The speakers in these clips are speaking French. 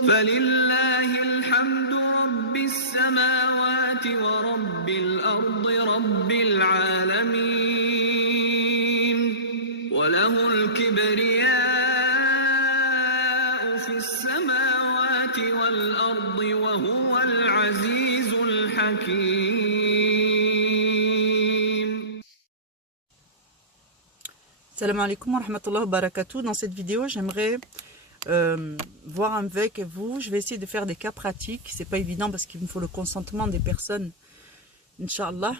فلله الحمد رب السماوات ورب الأرض رب العالمين وله الكبرياء في السماوات والأرض وهو العزيز الحكيم. Salam alaikum wa rahmatullahi wa barakatuh. Dans cette vidéo, j'aimerais voir avec vous. Je vais essayer de faire des cas pratiques. C'est pas évident parce qu'il me faut le consentement des personnes, Inch'Allah.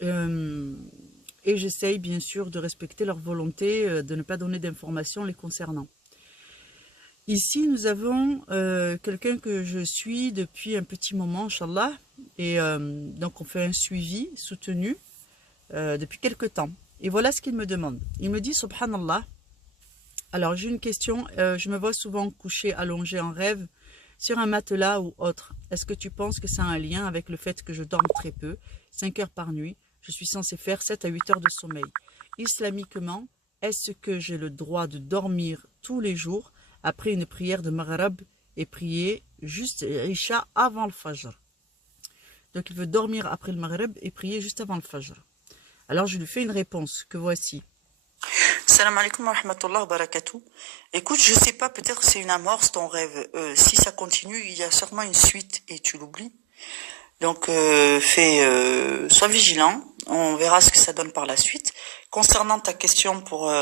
Et j'essaye bien sûr de respecter leur volonté, de ne pas donner d'informations les concernant. Ici, nous avons quelqu'un que je suis depuis un petit moment, Inch'Allah. Et donc, on fait un suivi soutenu depuis quelque temps. Et voilà ce qu'il me demande. Il me dit, subhanallah, alors j'ai une question, je me vois souvent coucher allongé en rêve sur un matelas ou autre. Est-ce que tu penses que ça a un lien avec le fait que je dorme très peu, 5 heures par nuit? Je suis censé faire 7 à 8 heures de sommeil. Islamiquement, est-ce que j'ai le droit de dormir tous les jours après une prière de Maghrib et prier juste Isha avant le Fajr? Donc il veut dormir après le Maghrib et prier juste avant le Fajr. Alors je lui fais une réponse que voici. Salam alaikum wa rahmatullahi wa barakatuh. Écoute, je sais pas, peut-être c'est une amorce ton rêve. Si ça continue, il y a sûrement une suite et tu l'oublies. Donc sois vigilant, on verra ce que ça donne par la suite. Concernant ta question pour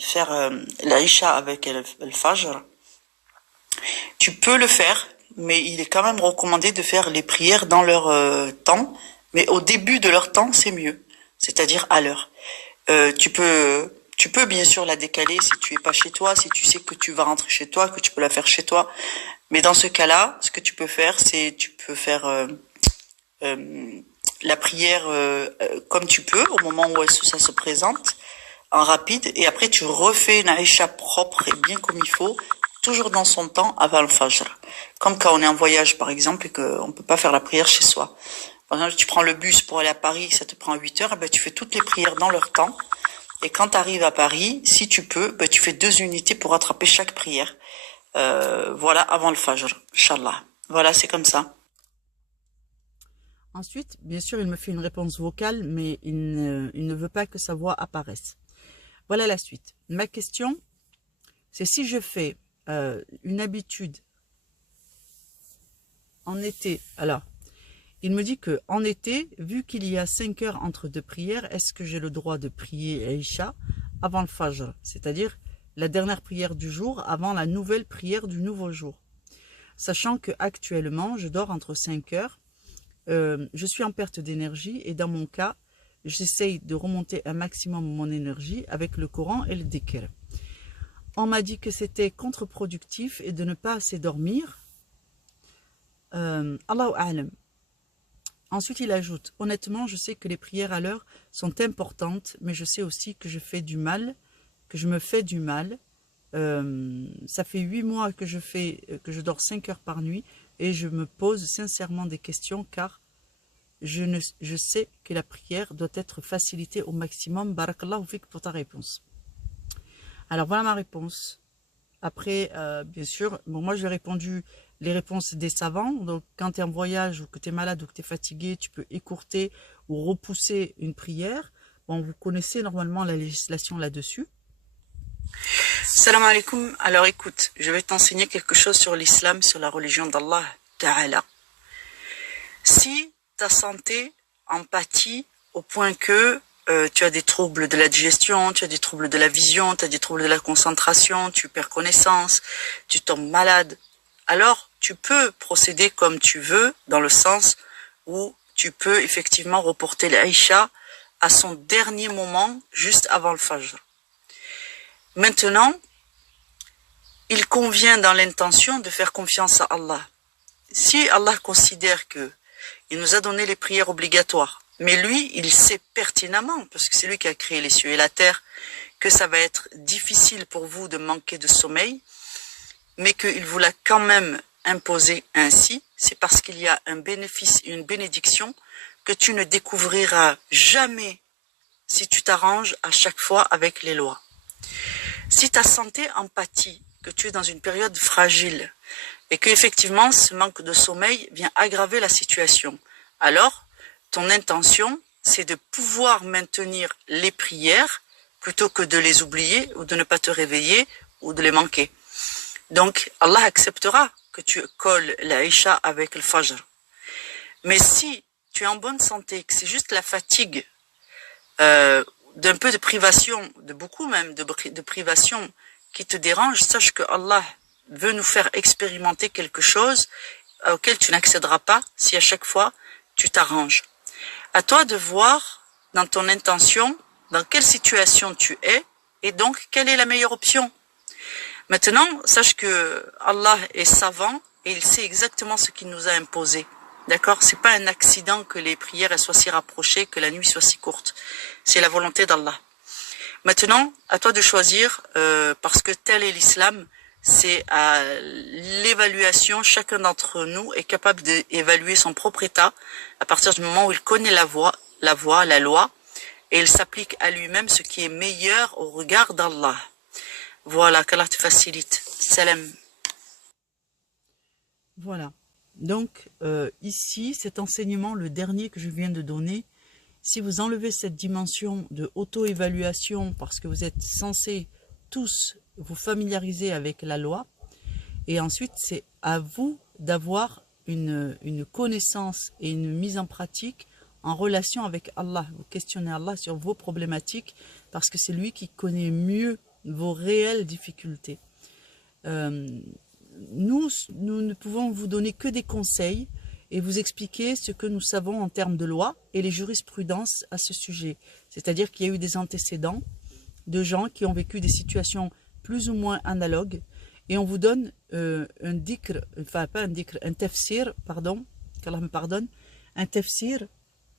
faire l'Aïcha avec le Fajr, tu peux le faire, mais il est quand même recommandé de faire les prières dans leur temps, mais au début de leur temps, c'est mieux. C'est-à-dire à l'heure. Tu peux bien sûr la décaler si tu es pas chez toi, si tu sais que tu vas rentrer chez toi, que tu peux la faire chez toi. Mais dans ce cas-là, ce que tu peux faire, c'est tu peux faire la prière comme tu peux au moment où ça se présente en rapide, et après tu refais une aïcha propre et bien comme il faut, toujours dans son temps avant le Fajr. Comme quand on est en voyage par exemple et qu'on peut pas faire la prière chez soi. Par exemple, tu prends le bus pour aller à Paris, ça te prend 8 heures, et ben tu fais toutes les prières dans leur temps. Et quand tu arrives à Paris, si tu peux, ben tu fais 2 unités pour rattraper chaque prière. Voilà, avant le Fajr, Inch'Allah. Voilà, c'est comme ça. Ensuite, bien sûr, il me fait une réponse vocale, mais il ne veut pas que sa voix apparaisse. Voilà la suite. Ma question, c'est si je fais une habitude en été, alors, il me dit que en été, vu qu'il y a 5 heures entre deux prières, est-ce que j'ai le droit de prier Aïcha avant le Fajr, c'est-à-dire la dernière prière du jour avant la nouvelle prière du nouveau jour, sachant que actuellement je dors entre 5 heures, je suis en perte d'énergie et dans mon cas, j'essaye de remonter un maximum mon énergie avec le Coran et le dhikr. On m'a dit que c'était contre-productif et de ne pas assez dormir. Allahu a'lam. Ensuite, il ajoute, honnêtement, je sais que les prières à l'heure sont importantes, mais je sais aussi que je fais du mal, que je me fais du mal. Ça fait 8 mois que je dors 5 heures par nuit et je me pose sincèrement des questions car je sais que la prière doit être facilitée au maximum. Barakallahu fik pour ta réponse. Alors voilà ma réponse. Après, bien sûr, bon, moi j'ai répondu les réponses des savants. Donc quand tu es en voyage ou que tu es malade ou que tu es fatigué, tu peux écourter ou repousser une prière. Bon, vous connaissez normalement la législation là-dessus. Salam alaikum. Alors écoute, je vais t'enseigner quelque chose sur l'islam, sur la religion d'Allah Ta'ala. Si ta santé en pâtit au point que tu as des troubles de la digestion, tu as des troubles de la vision, tu as des troubles de la concentration, tu perds connaissance, tu tombes malade, alors tu peux procéder comme tu veux, dans le sens où tu peux effectivement reporter l'Aïcha à son dernier moment, juste avant le Fajr. Maintenant, il convient dans l'intention de faire confiance à Allah. Si Allah considère que il nous a donné les prières obligatoires, mais lui, il sait pertinemment, parce que c'est lui qui a créé les cieux et la terre, que ça va être difficile pour vous de manquer de sommeil, mais qu'il vous l'a quand même imposé ainsi, c'est parce qu'il y a un bénéfice, une bénédiction que tu ne découvriras jamais si tu t'arranges à chaque fois avec les lois. Si ta santé en pâtit, que tu es dans une période fragile, et qu'effectivement ce manque de sommeil vient aggraver la situation. Alors, ton intention, c'est de pouvoir maintenir les prières plutôt que de les oublier ou de ne pas te réveiller ou de les manquer. Donc, Allah acceptera que tu colles l'Aïcha avec le Fajr. Mais si tu es en bonne santé, que c'est juste la fatigue d'un peu de privation, de beaucoup même de privation qui te dérange, sache que Allah veut nous faire expérimenter quelque chose auquel tu n'accéderas pas si à chaque fois tu t'arranges. À toi de voir dans ton intention, dans quelle situation tu es, et donc quelle est la meilleure option. Maintenant, sache que Allah est savant et il sait exactement ce qu'il nous a imposé. D'accord? C'est pas un accident que les prières soient si rapprochées, que la nuit soit si courte. C'est la volonté d'Allah. Maintenant, à toi de choisir, parce que tel est l'islam, c'est à l'évaluation, chacun d'entre nous est capable d'évaluer son propre état à partir du moment où il connaît la loi, et il s'applique à lui-même ce qui est meilleur au regard d'Allah. Voilà, qu'Allah te facilite. Salam. Voilà. Donc, ici, cet enseignement, le dernier que je viens de donner, si vous enlevez cette dimension de auto-évaluation, parce que vous êtes censés tous vous familiariser avec la loi, et ensuite, c'est à vous d'avoir une connaissance et une mise en pratique en relation avec Allah. Vous questionnez Allah sur vos problématiques, parce que c'est lui qui connaît mieux vos réelles difficultés. Nous ne pouvons vous donner que des conseils et vous expliquer ce que nous savons en termes de loi et les jurisprudences à ce sujet. C'est-à-dire qu'il y a eu des antécédents de gens qui ont vécu des situations plus ou moins analogues, et on vous donne un dhikr, enfin pas un dhikr, un tafsir, pardon, qu'Allah me pardonne, un tafsir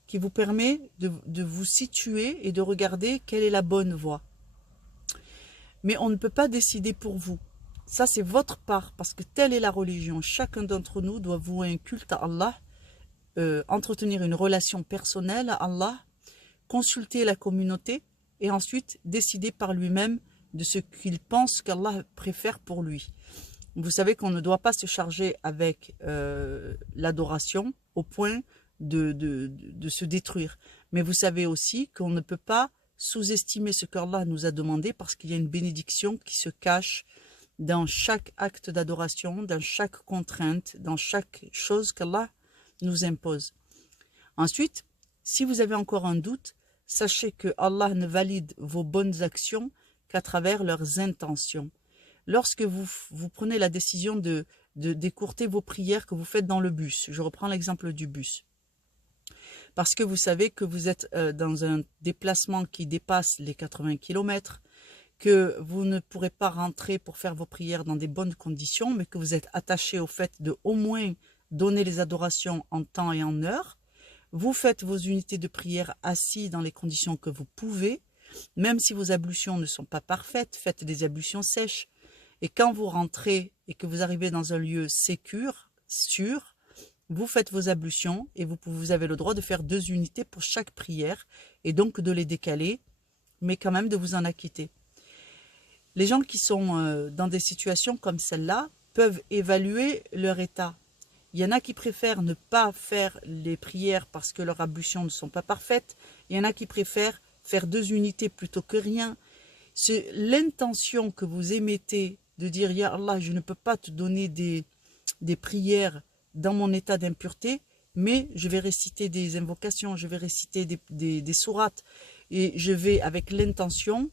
qui vous permet de vous situer et de regarder quelle est la bonne voie. Mais on ne peut pas décider pour vous. Ça, c'est votre part, parce que telle est la religion. Chacun d'entre nous doit vouer un culte à Allah, entretenir une relation personnelle à Allah, consulter la communauté et ensuite décider par lui-même de ce qu'il pense qu'Allah préfère pour lui. Vous savez qu'on ne doit pas se charger avec l'adoration au point de se détruire. Mais vous savez aussi qu'on ne peut pas sous-estimer ce qu'Allah nous a demandé, parce qu'il y a une bénédiction qui se cache dans chaque acte d'adoration, dans chaque contrainte, dans chaque chose qu'Allah nous impose. Ensuite, si vous avez encore un doute, sachez que Allah ne valide vos bonnes actions qu'à travers leurs intentions. Lorsque vous prenez la décision d'écourter vos prières que vous faites dans le bus, je reprends l'exemple du bus, parce que vous savez que vous êtes dans un déplacement qui dépasse les 80 km, que vous ne pourrez pas rentrer pour faire vos prières dans des bonnes conditions, mais que vous êtes attaché au fait de au moins donner les adorations en temps et en heure. Vous faites vos unités de prière assis dans les conditions que vous pouvez, même si vos ablutions ne sont pas parfaites, faites des ablutions sèches. Et quand vous rentrez et que vous arrivez dans un lieu sûr, vous faites vos ablutions et vous avez le droit de faire 2 unités pour chaque prière, et donc de les décaler, mais quand même de vous en acquitter. Les gens qui sont dans des situations comme celle-là peuvent évaluer leur état. Il y en a qui préfèrent ne pas faire les prières parce que leurs ablutions ne sont pas parfaites. Il y en a qui préfèrent faire 2 unités plutôt que rien. C'est l'intention que vous émettez de dire « Ya Allah, je ne peux pas te donner des prières dans mon état d'impureté, mais je vais réciter des invocations, je vais réciter des sourates et je vais avec l'intention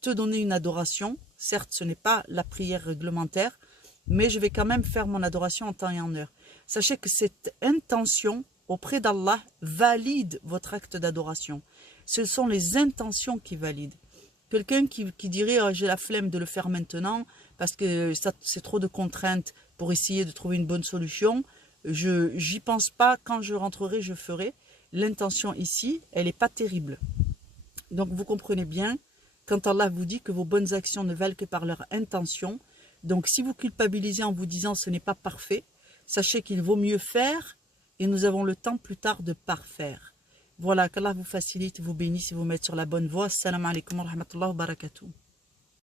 te donner une adoration. Certes, ce n'est pas la prière réglementaire, mais je vais quand même faire mon adoration en temps et en heure. » Sachez que cette intention auprès d'Allah valide votre acte d'adoration. Ce sont les intentions qui valident. Quelqu'un qui dirait oh, « j'ai la flemme de le faire maintenant parce que c'est trop de contraintes pour essayer de trouver une bonne solution. J'y pense pas, quand je rentrerai, je ferai. » L'intention ici, elle n'est pas terrible. Donc vous comprenez bien, quand Allah vous dit que vos bonnes actions ne valent que par leur intention, donc si vous culpabilisez en vous disant ce n'est pas parfait, sachez qu'il vaut mieux faire et nous avons le temps plus tard de parfaire. Voilà, qu'Allah vous facilite, vous bénisse et vous mette sur la bonne voie. Assalamu alaikum wa rahmatullahi wa barakatuh.